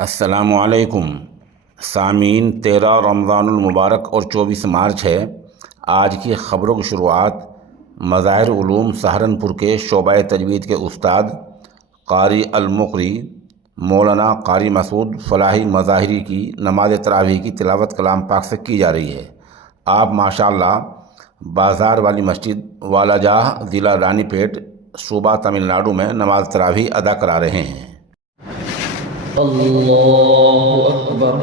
अस्सलामुअलैकुम सामीन। 13 रमज़ानुल मुबारक और 24 मार्च है। आज की ख़बरों की शुरुआत मज़ाहिर उलूम सहारनपुर के शोबा तजवीद के उस्ताद कारी अल-मुक़री मौलाना कारी मसूद फ़लाही मज़ाहिरी की नमाज तरावीह की तिलावत कलाम पाक से की जा रही है। आप माशाअल्लाह बाज़ार वाली मस्जिद वालाजाह ज़िला रानीपेट सूबा तमिलनाडु में नमाज तरावीह अदा करा रहे हैं। अल्लाहु अकबर।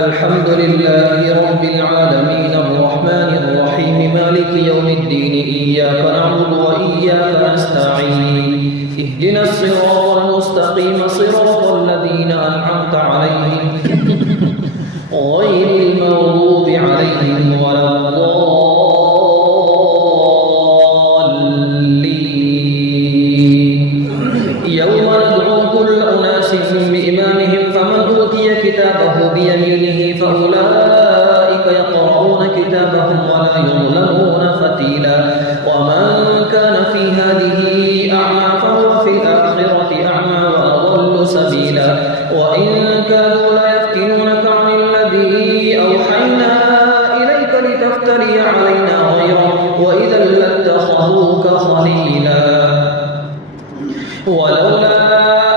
अल्हम्दुलिल्लाहि रब्बिल आलमीन अर्रहमानिर रहीम मालिकि यौमिद्दीन इय्याका नअबुदु व इय्याका नस्तईन इहदिनस सिरातल मुस्तक़ीम सिरातल लज़ीना अनअमता अलैहिम गैरिल मग़दूबि अलैहिम वलद्दाल्लीन। यौम नद'ू कुल्ला उनासिन बिइमामिहिम फमन ऊतिय किताबहु बियमीनिहि फउलाइका यक़रऊना किताबहुम वला युज़्लमूना फतीला वमन कान फी हादिहि अअमा फहुव फिल आखिरति अअमा व अضल्लु सबीला वइन कादू लयफ्तिनूनका अनिल्लज़ी अवहयना इलैका लितफ्तरी अलैना गैरहु व इज़न लत्तख़ज़ूका खलीला ولولا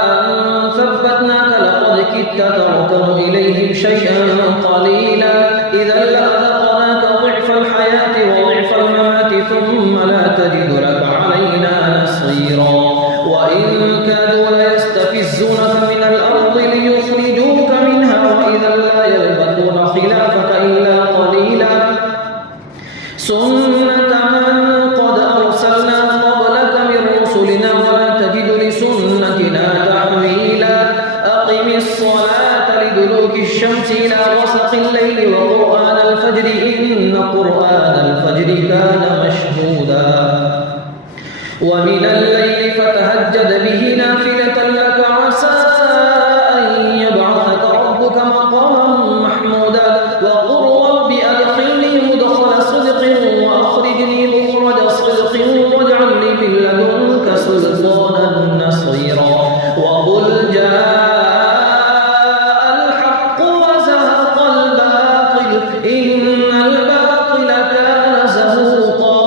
أن ثبتناك لقد كدت تركن إليهم شيئا قليلا إذا لأذقناك ضعف الحياة وضعف الممات ثم لا تجد لك علينا نصيرا وإن كادوا ليستفزونك من الأرض ليخرجوك منها وإذا لا يلبثون خلافك إلا قليلا سنة من قد أرسلنا قبلك من رسلنا ولا تجد لسنتنا تحويلا أقم الصلاة لدلوك الشمس إلى غسق الليل وقرآن الفجر إن قرآن الفجر كان مشهودا ومن الليل فتهجد به نافلة لك عسى أن يبعثك ربك مقاما محمودا وقل رب أدخلني مدخل صدق وأخرجني مخرج صدق واجعل لي من لدنك سلطانا نصيرا وقل جاء الحق وزهق الباطل إن الباطل كان زهوقا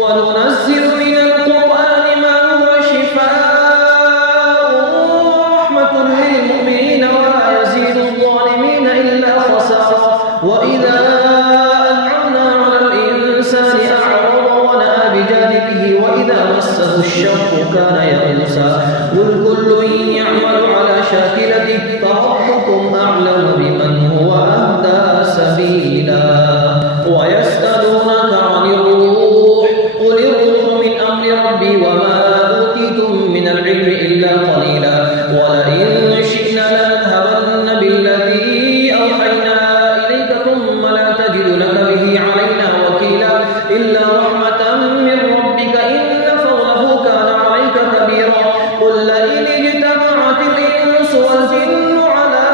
وننزل من القرآن ما هو شفاء ورحمة للمؤمنين ولا يزيد الظالمين إلا خسارا وإذا أنعمنا على الإنسان أعرض ونأى بجانبه وإذا مسه الشر كان يئوسا قل كل يعمل على شاكلته فربكم أعلم بمن هو أهدى سبيلا ويسألونك عن الروح قل الروح من أمر ربي وما أوتيتم من العلم إلا قليلا ولئن شئنا لنذهبن بالذي أوحينا إليك ثم لا تجد لك به علينا وكيلا إلا رحمة من ربك إن فضله كان عليك كبيرا قل لئن اجتمعت الإنس والجن على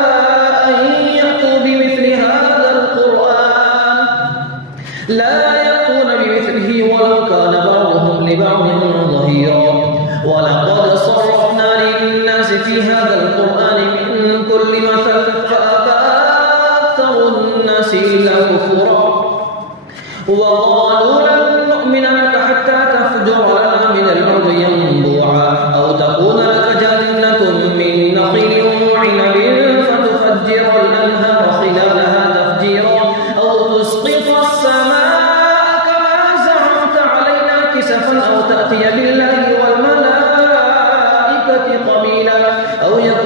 أن يأتوا بمثل هذا القرآن لا يأتون بمثله ولو كان بعضهم لبعض ظهيرا ولقد صرفنا للناس في هذا القرآن من كل مثل فأبى أكثر الناس إلا كفورا وقالوا لن نؤمن لك حتى تفجر لنا من الأرض ينبوعا أو تكون لك جنة من نخيل وعنب فتفجر الأنهار خلالها تفجيرا أو تسقط السماء كما زعمت علينا كسفا أو تأتي بالله والملائكة قبيلا أو يكون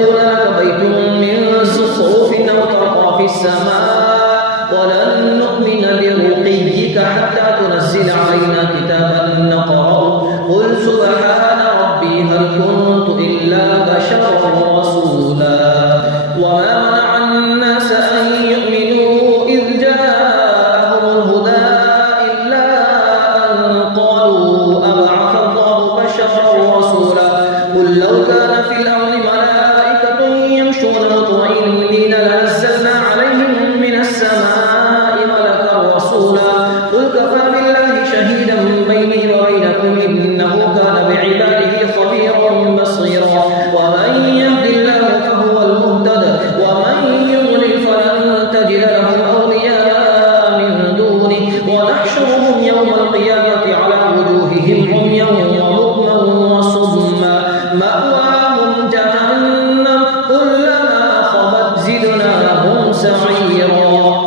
ونحشرهم يوم القيامة على وجوههم عميا وبكما وصما مأواهم جهنم كلما خبت زدناهم سعيرا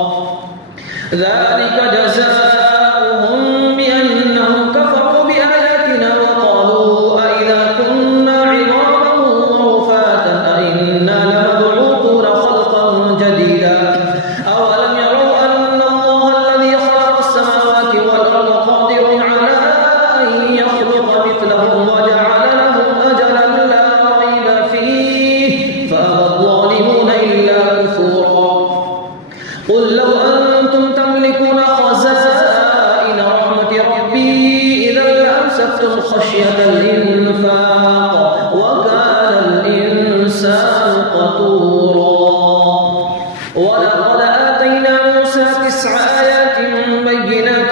ذلك جزاؤهم بأنهم كفروا بآياتنا وقالوا أإذا كنا عظاما ورفاتا أإنا لمبعوثون خلقا جديدا أولم يروا أن الله الذي خلق السماوات والأرض قادر على أن يخلق مثلهم وجعل لهم أجلا لا ريب فيه فأبى الظالمون إلا كفورا قل لو أنتم تملكون خزائن رحمة ربي إذا لأمسكتم خشية الإنفاق وكان الإنسان قتورا ولقد آتينا موسى 9 آيات بينات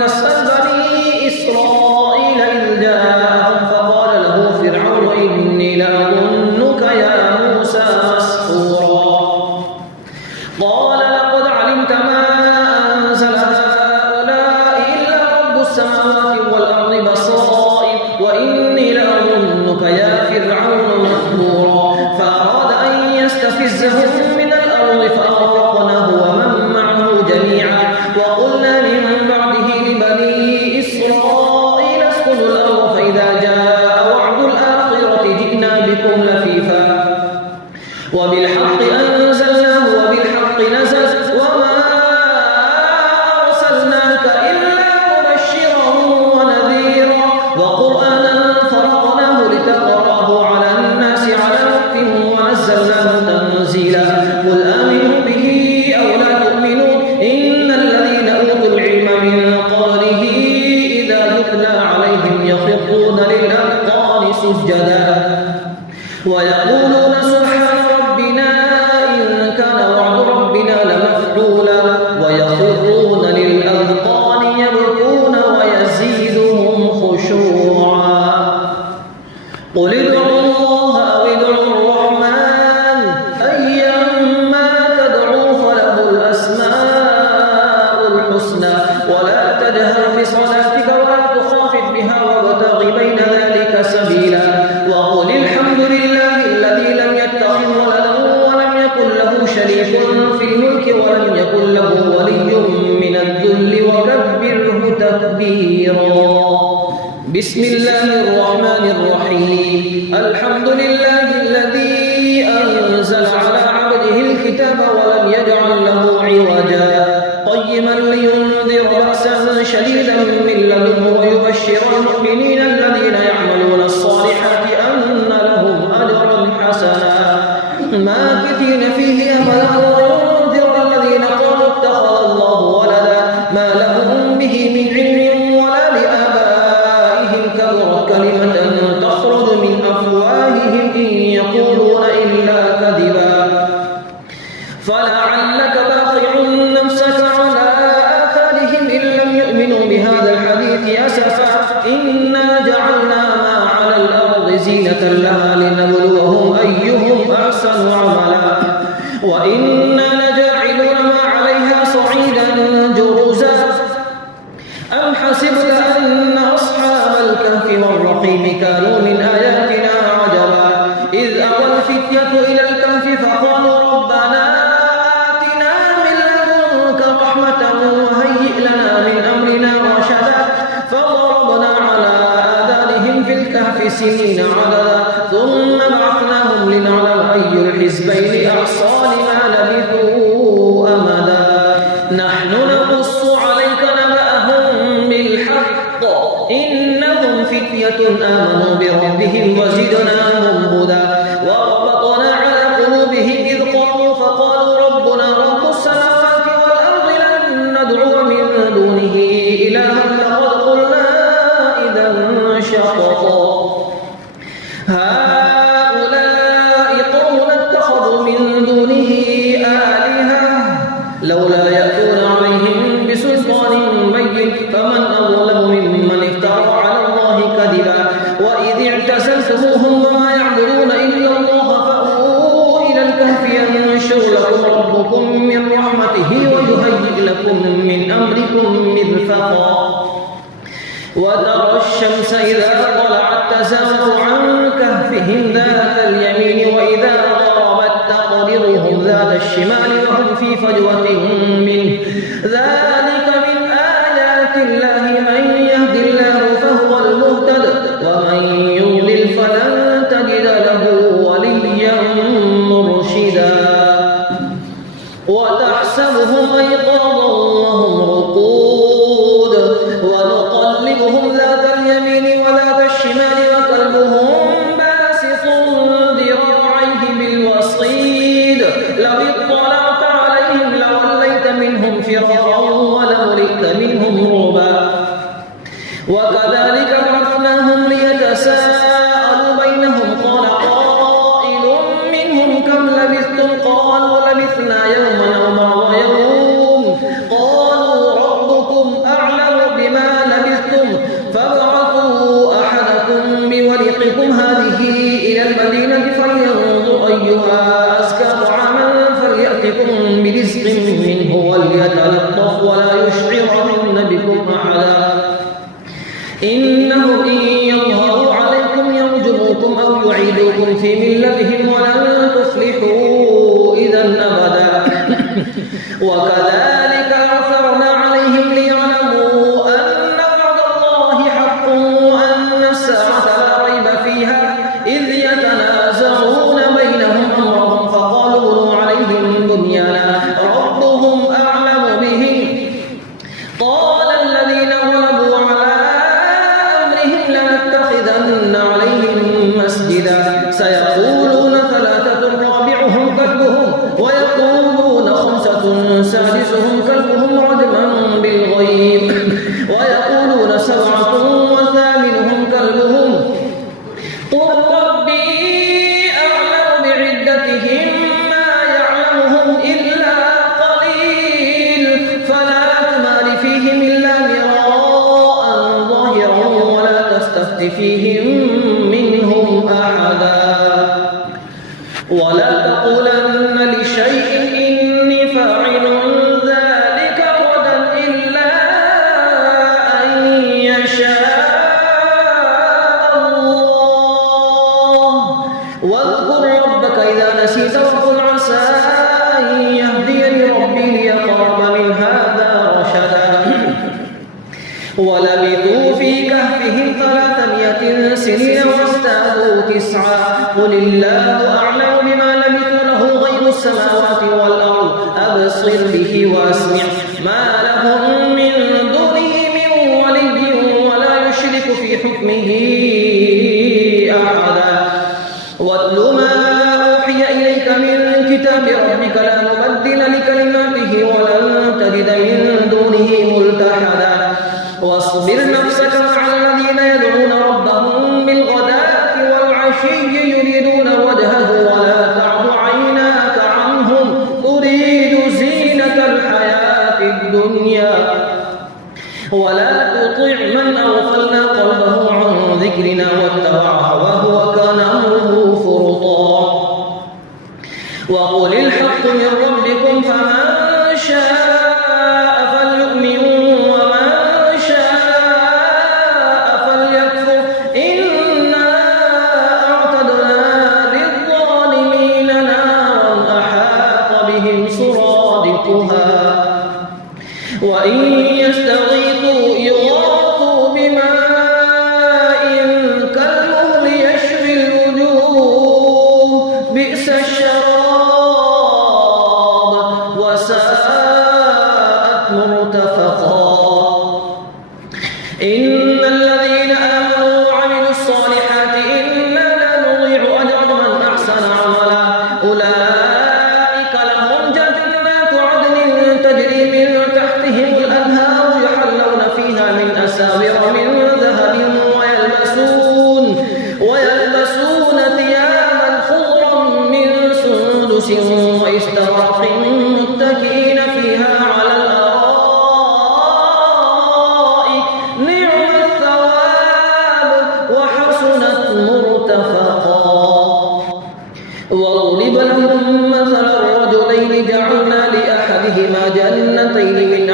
فاسأل بني إسرائيل إذ جاءهم فقال له فرعون إني لأظنك يا موسى مسحورا قال لقد علمت ما أنزل هؤلاء إلا رب السماوات والأرض بصائر وإني لأظنك يا فرعون مثبورا فأراد أن يستفزهم من الأرض فأغرقناه ومن معه جميعا وقلنا من بعده لبني إسرائيل اسكنوا الأرض فإذا جاء وعد الآخرة جئنا بكم لفيفا وبالحق أنزلناه وبالحق نزل وما أرسلناك إلا مبشرا ونذيرا وقرآنا فرقناه لتقرأه على الناس على مكف ونزلناه تنزيلا قل آمنوا به أو لا تؤمنوا إن الذين أوتوا العلم من قبله إذا يتلى عليهم يخرون للأذقان سجدا ويقولون سبحان ربنا إن كان وعد ربنا لمفعولا ويخرون للأذقان يبكون ويزيدهم خشوعا قل ادعوا الله أو ادعوا الرحمن أيما تدعوا فله الأسماء الحسنى ولا تجهر بصلاتك ولا تخافت بها وابتغ بين ذلك سبيلا وقل الحمد لله الذي لم يتخذ ولدا ولم يكن له شريك في الملك ولم يكن له ولي من الذل وكبره تكبيرا بسم الله الرحمن الرحيم الحمد لله الذي أنزل على عبده الكتاب ولم يجعل له عوجا قيما لينذر بأسا شديدا من لدنه ويبشر المؤمنين الذين يعملون الصالحات أن لهم أجرا حسنا ماكثين فيه أبدا وينذر الذين قالوا اتخذ الله ولدا ما لهم به من علم ولا لآبائهم كبرت كلمة تخرج من أفواههم إن يقولون إلا كذبا فلعلك باخع نفسك على آثارهم إن لم يؤمنوا بهذا الحديث أسفا إنا جعلنا ما على الأرض زينة لها لنبلوهم أيهم أحسن عملا وإنا لجاعلون ما عليها صعيدا جرزا أم حسبت أن أصحاب الكهف والرقيم كانوا من آياتنا عجبا إذ أوى الفتية إلى الكهف فقالوا ربنا آتنا من لدنك رحمة وهيئ لنا من أمرنا رشدا فضربنا على آذانهم في الكهف سنين عددا ثم بعثناهم لنعلم أي الحزبين أحصى لما لبثوا أمدا نحن نقص عليك نبأهم بالحق إنهم فتية آمنوا بربهم وزدناهم هدى وربطنا على قلوبهم إذ قاموا فقالوا ربنا رب السماوات والأرض لن ندعو من دونه إلها لقد قلنا إذا شططا هؤلاء قوم اتخذوا من دونه آلهة لولا يأتون عليهم بسلطان بين فمن أظلم ممن افترى على الله كذبا وإذ اعتزلتموهم وما يعبدون إلا الله فأووا إلى الكهف ينشر لكم ربكم من رحمته ويهيئ لكم من أمركم مرفقا وترى الشمس إذا طلعت تزاور عن كهفهم ذات اليمين وإذا غربت تقرضهم ذات الشمال وهم في فجوة منه ذلك من آيات الله من يهد الله فهو المهتد ومن يضلل فلن تجد له وليا مرشدا وتحسبهم أيقاظا وهم رقود ونقلبهم ذات اليمين وذات الشمال وكلبهم باسط ذراعيه بالوصيد لو اطلعت عليهم لوليت منهم فرارا ولملئت منهم رعبا وكذلك بعثناهم ليتساءلوا بينهم قال قائل منهم كم لبثتم قالوا لبثنا يوما أو بعض يوم قالوا ربكم أعلم بما لبثتم فابعثوا أحدكم بورقكم هذه إلى المدينة فلينظر أيها أزكى طعاما فليأتكم برزق منه وليتلطف ولا يشعرن بكم أحدا إنهم إن يظهروا عليكم يرجموكم أو يعيدوكم في ملتهم ولن تفلحوا إذا أبدا وكذلك أثرنا عليهم ليعلموا أن وعد الله حق وأن الساعة لا ريب فيها إذ يتنازعون بينهم أمرهم فقالوا بنوا عليهم بنيانا ربهم أعلم بهم قال الذين غلبوا على أمرهم لنتخذن عليهم مسجدا سيقولون ثلاثة رابعهم كلبهم ويقولون خمسة سادسهم كلبهم رجما بالغيب ويقولون سبعة وثامنهم كلبهم قل ربي أعلم بعدتهم ما يعلمهم إلا قليل فلا تمار فيهم إلا مراء ظاهرا ولا تستفت فيهم منهم أحدا ولا تقولن لشيء إني فاعل ذلك غدا إلا أن يشاء الله واذكر ربك إذا نسيت وقل عسى أن يهديني ربي لأقرب من هذا رشدا ولبثوا في كهفهم 300 سنين وازدادوا 9 قل الله أعلم بما لبثوا له غيب السماوات والأرض أبصر به وأسمع ما لهم من دونه من ولي ولا يشرك في حكمه أحدا واتل ما أوحي إليك من كتاب ربك لا مبدل لكلماته ولن تجد من دونه ملتحدا واصبر نفسك مع الذين يدعون ربهم بالغداة والعشي يريدون وجهه ولا تعد عيناك عنهم تريد زينة الحياة الدنيا ولا تطع من أغفلنا قلبه عن ذكرنا واتبع هواه وكان أمره فرطا وقل الحق من ربكم فمن شاء فليؤمن ومن شاء فليكفر إنا أعتدنا للظالمين نارا أحاط بهم سرادقها وإن يستغيثوا يغاثوا بماء كالمهل يشوي الوجوه بئس الشراب وساءت مرتفقا إن الذين آمنوا وعملوا الصالحات إنا لا نضيع أجر من أحسن عملا أولئك لهم جنات عدن تجري من تحتهم الأنهار يحلون فيها من أساور من ذهب ويلبسون ثيابا خضرا من سندس واستبرق متكئين فيها على الأرائك نعم الثواب وحسنت مرتفقا وضرب لهم مثل الرجلين جعلنا لأحدهما جنتين من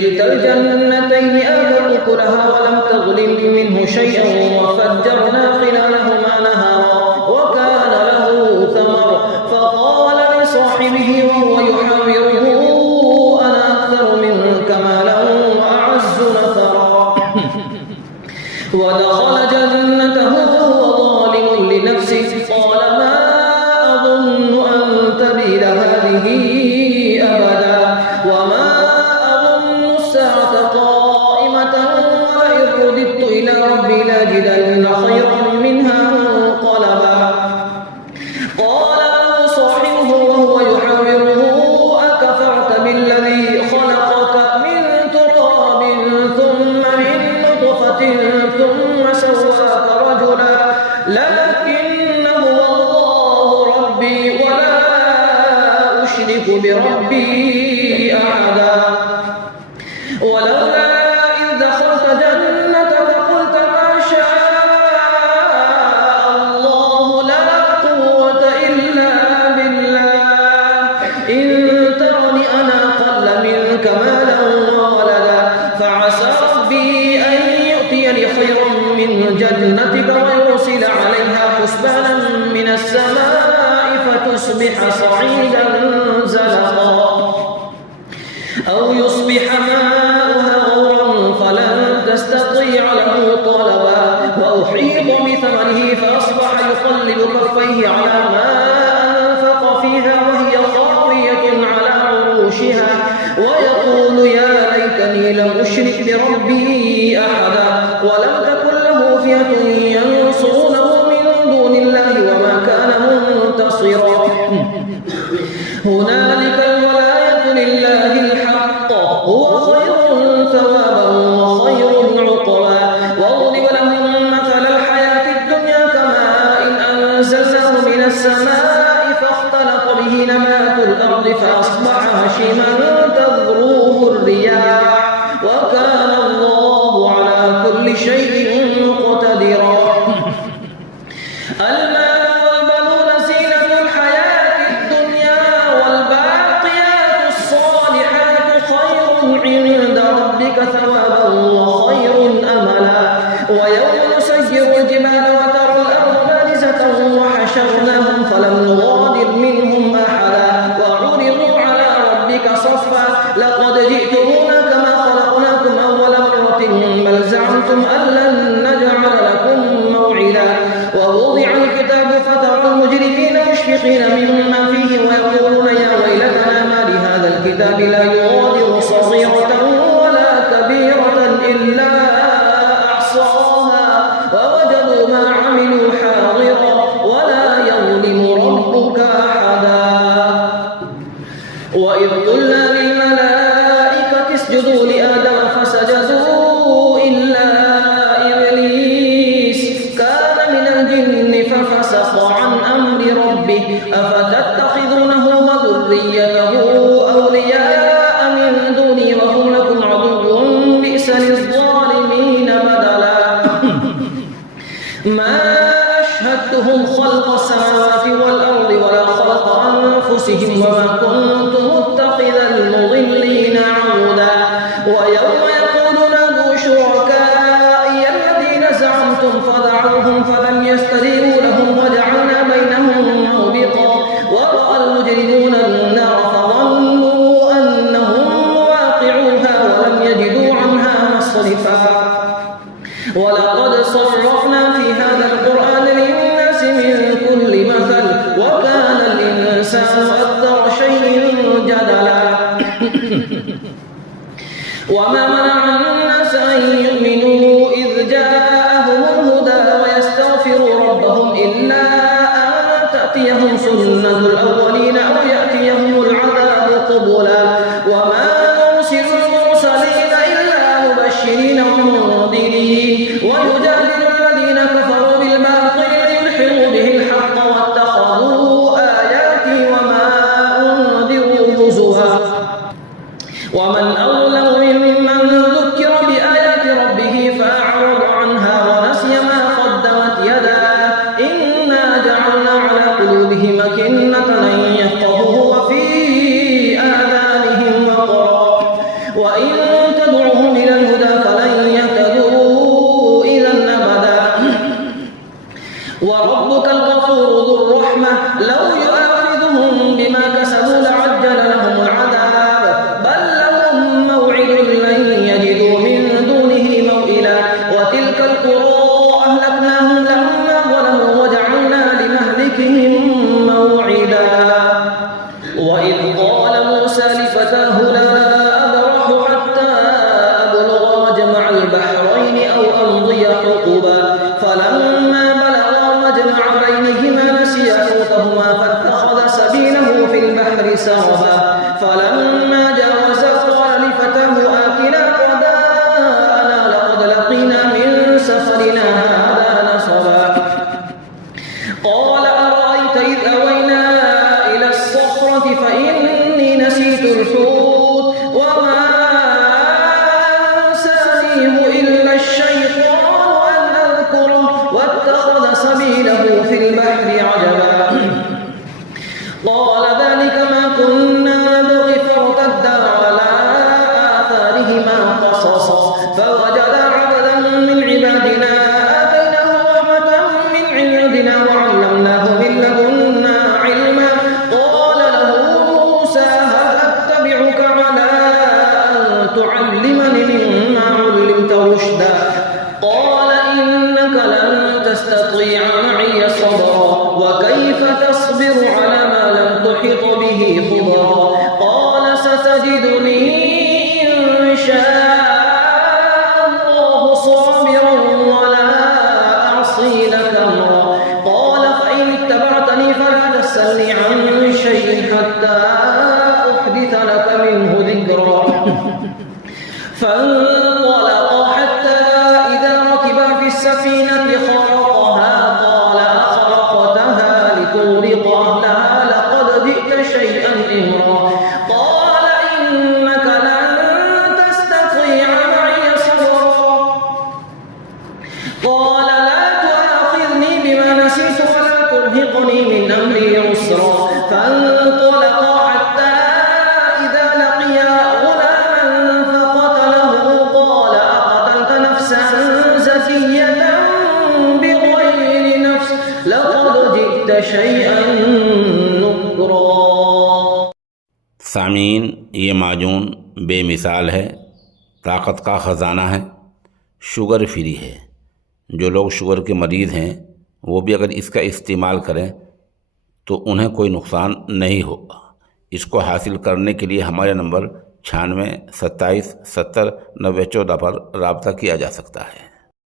كلتا الجنتين آتت أكلها ولم تظلم منه شيئا وفجرنا خلالهما نهرا وكان له ثمر فقال لصاحبه وهو يحاوره أنا أكثر منك مالا وأعز نفرا ودخل جنته وهو ظالم لنفسه قال ما أظن أن تبيد هذه أبدا وما أظن الساعة قائمة ولئن رددت إلى ربي لأجدن خيرا منها منقلبا قال له صاحبه وهو يحاوره أكفرت بالذي خلقك من تراب ثم من نطفة ثم سواك رجلا لكن هو الله ربي ولا أشرك بربي أحدا ولولا إذ دخلت جنتك قلت ما شاء الله لا قوة إلا بالله إن ترني أنا أقل منك مالا وولدا فعسى ربي أن يؤتيني خيرا من جنتك ويرسل عليها حسبانا من السماء فتصبح صعيدا زلقا أو يصبح ماؤها غورا فلن تستطيع له طلبا وأحيط بثمنه فأصبح يقلب كفيه على ما أنفق فيها وهي خاوية على عروشها ويقول يا ليتني لم أشرك بربي أحدا ولم تكن له فئة ينصرونه من دون الله وما كان منتصرا هنالك الولاية لله الحق هو خير ثوابا وخير عقبا واضرب لهم مثل الحياة الدنيا كماء أنزلناه من السماء فاختلط به نبات الأرض فأصبح هشيما تذروه الرياح وكان الله على كل شيء مقتدرا المال والبنون زينة الحياة الدنيا والباقيات الصالحات خير عند ربك ثوابا وخير أملا ويوم نسير الجبال وترى الأرض بارزة وحشرناهم فلم نغادر منهم أحدا وعرضوا على ربك صفا لقد جئتمونا كما خلقناكم أول مرة بل زعمتم أن لن نجعل لكم موعدا ووضع الكتاب فترى المجرمين مشفقين مما فيه ويقولون يا ويلتنا ما لهذا الكتاب لا يغادر صغيرة ولا كبيرة إلا أحصاها ووجدوا ما عملوا حاضرا ولا يظلم ربك أحدا وإذ قلنا للملائكة اسجدوا لآدم فسجدوا إلا إبليس كان من الجن ففسق عن أمر ربه أفتتخذونه وذريته أولياء من دوني وهم لكم عدو بئس للظالمين بدلا ما أشهدتهم خلق السماوات والأرض ولا خلق أنفسهم وما كنت متخذ المضلين عضدا ويوم يقول نادوا شركائي الذين زعمتم فدعوهم فلم يستجيبوا لهم وجعلنا بينهم موبقا ورأى المجرمون النار فظنوا أنهم واقعوها ولم يجدوا عنها مصرفا ولقد صرفنا في هذا القرآن للناس من كل مثل وكان الإنسان أكثر شيء جدلا وما منع الناس أن يؤمنوا إذ جاءهم الهدى ويستغفروا ربهم إلا أن تأتيهم سنة الأولين أو يأتيهم العذاب قبلا وما نرسل المرسلين إلا مبشرين ومنذرين ويجادل الذين كفروا بالباطل ليدحضوا به الحق واتخذوا آياتي وما أنذروا هزوا ومن أظلم ممن ذكر بآيات ربه فأعرض عنها ونسي ما قدمت يداه إنا جعلنا على قلوبهم أكنة أن يفقهوه وفي آذانهم وقرا وإن أحدث لك منه ذكرا فانطلقا حتى إذا ركبا في السفينة خرقها قال أخرقتها لتغرق أهلها لقد جئت شيئا إمرا قال إنك لن تستطيع معي صبرا قال لا تؤاخذني بما نسيت ولا ترهقني من أمري عسرا فانطلقا حتى إذا لقيا غلاما فقتله قال أقتلت نفسا زكية بغير نفس لقد جئت شيئا نكرا सामीन, ये माजून बेमिसाल है, ताकत का ख़जाना है, शुगर फ्री है। जो लोग शुगर के मरीज़ हैं वो भी अगर इसका इस्तेमाल करें तो उन्हें कोई नुकसान नहीं होगा। इसको हासिल करने के लिए हमारे नंबर 96 27 70 90 14 पर रब्ता किया जा सकता है।